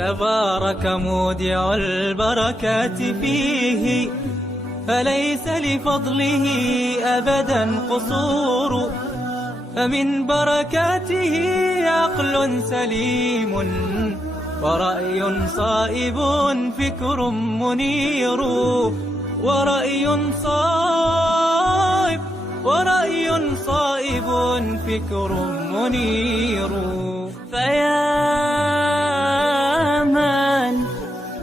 تبارك مودع البركات فيه، فليس لفضله أبدا قصور. فمن بركاته عقل سليم ورأي صائب فكر منير، ورأي صائب فكر منير.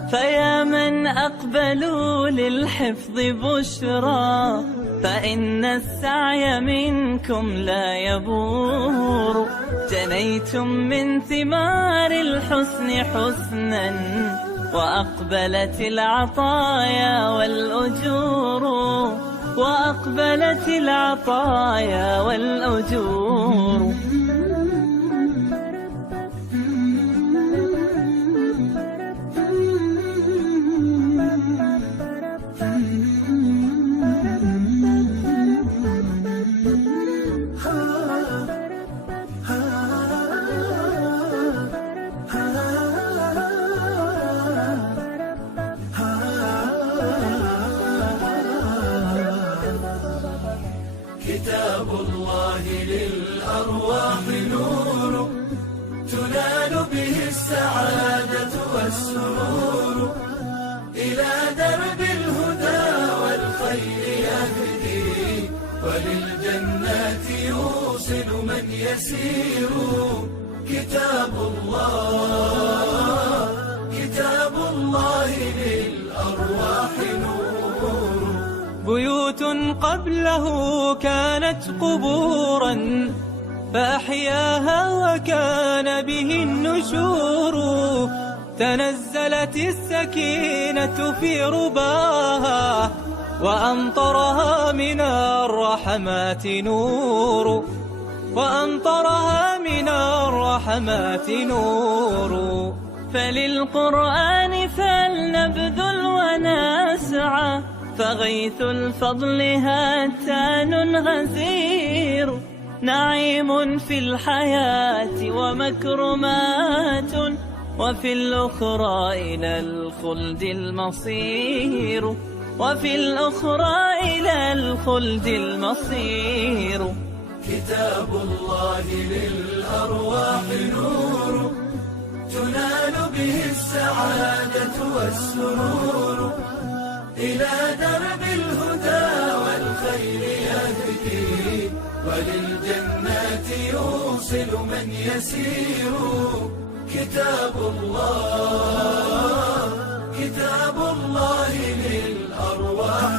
فيا من أقبلوا للحفظ بشرى، فإن السعي منكم لا يبور. جنيتم من ثمار الحسن حسنا، وأقبلت العطايا والأجور، وأقبلت العطايا والأجور. كتاب الله للأرواح نور، تنال به السعادة والسرور. إلى درب الهدى والخير يهدي، وللجنات يوصل من يسير. كتاب الله للأرواح نور. بيوت قبله كانت قبورا، فأحياها وكان به النشور. تنزلت السكينة في رباها، وأمطرها من الرحمات نور، وأمطرها من الرحمات نور. فللقرآن فلنبذل ونسعى، فغيث الفضل هاتان غزير. نعيم في الحياة ومكرمات، وفي الأخرى إلى الخلد المصير، وفي الأخرى إلى الخلد المصير. كتاب الله للأرواح نور، تنال به السعادة والسرور. إلى درب الهدى والخير يهدي، وللجنات يوصل من يسير. كتاب الله للأرواح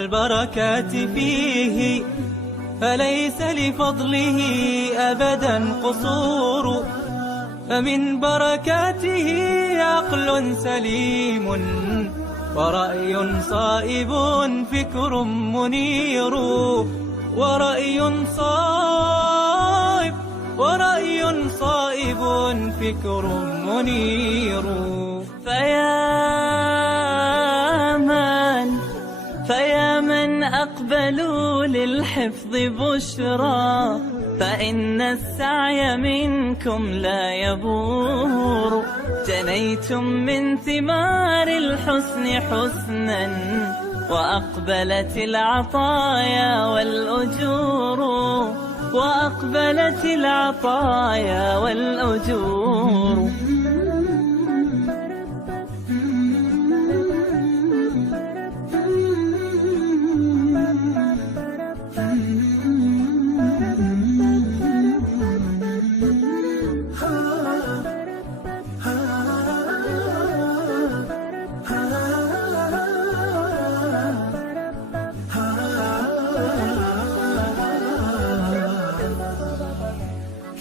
البركات فيه، فليس لفضله أبدا قصور. فمن بركاته عقل سليم ورأي صائب فكر منير، ورأي صائب فكر منير. فيا من أقبلوا للحفظ بشرى، فإن السعي منكم لا يبور. جنيتم من ثمار الحسن حسنا، وأقبلت العطايا والأجور، وأقبلت العطايا والأجور.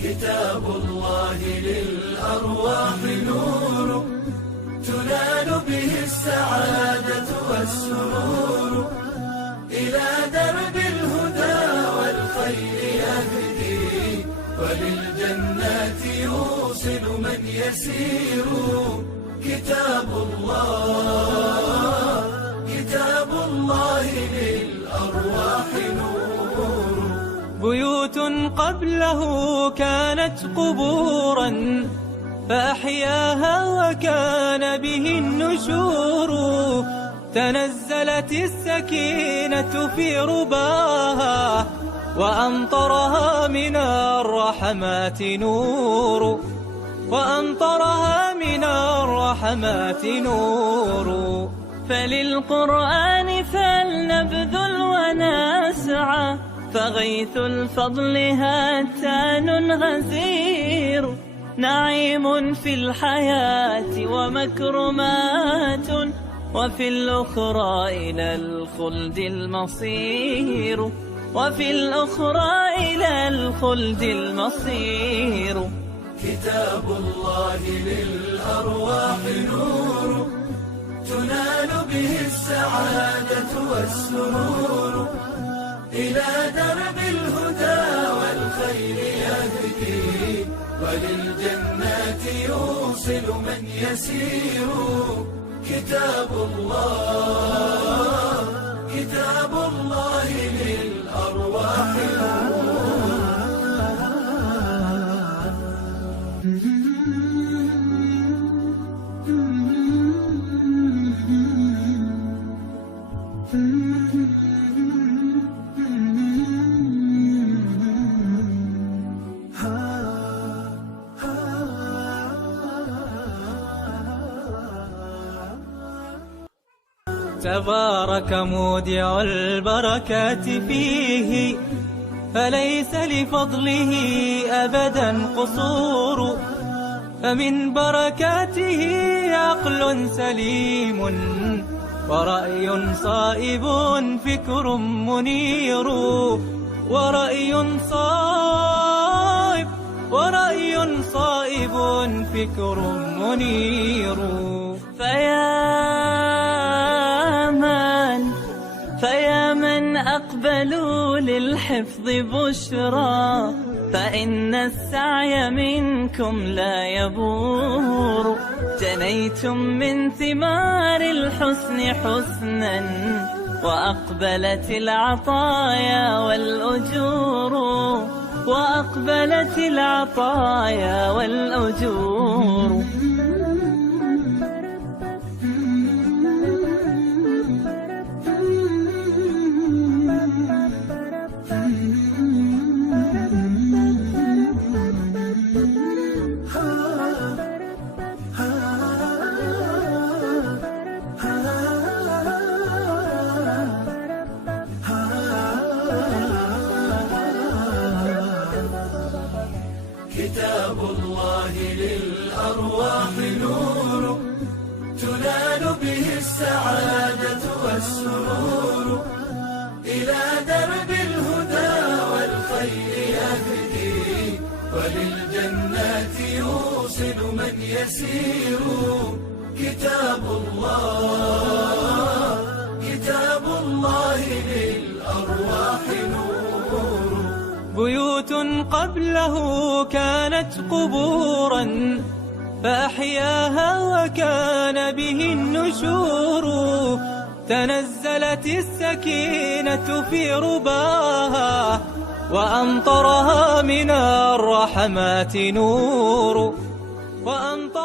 كتاب الله للأرواح نور، تنال به السعادة والسرور. وللجنات يوصل من يسير. كتاب الله، كتاب الله للأرواح نور. بيوت قبله كانت قبورا فأحياها وكان به النشور. تنزلت السكينة في رباها وأمطرها من الرحمات نور. وأمطرها من الرحمات نور. فللقرآن فلنبذل ونسعى فغيث الفضل هتان غزير. نعيم في الحياة ومكرمات وفي الأخرى إلى الخلد المصير. وفي الأخرى إلى الخلد المصير. كتاب الله للأرواح نور. تنال به السعادة والسرور. إلى درب الهدى والخير يهدي. وللجنات يوصل من يسير. كتاب الله، كتاب الله للأرواح تبارك مودع البركات فيه فليس لفضله أبدا قصور. فمن بركاته عقل سليم ورأي صائب فكر منير. ورأي صائب فكر منير. فيا من أقبلوا للحفظ بشرى فإن السعي منكم لا يبور. جنيتم من ثمار الحسن حسنا وأقبلت العطايا والأجور. وأقبلت العطايا والأجور. كتاب الله للأرواح نور. تنال به السعادة والسرور. إلى درب الهدى والخير يهدي. وللجنات يوصل من يسير. كتاب الله، كتاب الله للأرواح نور. بيوت قبله كانت قبورا فأحياها وكان به النشور. تنزلت السكينة في رباها وأمطرها من الرحمات نور. وأمطرها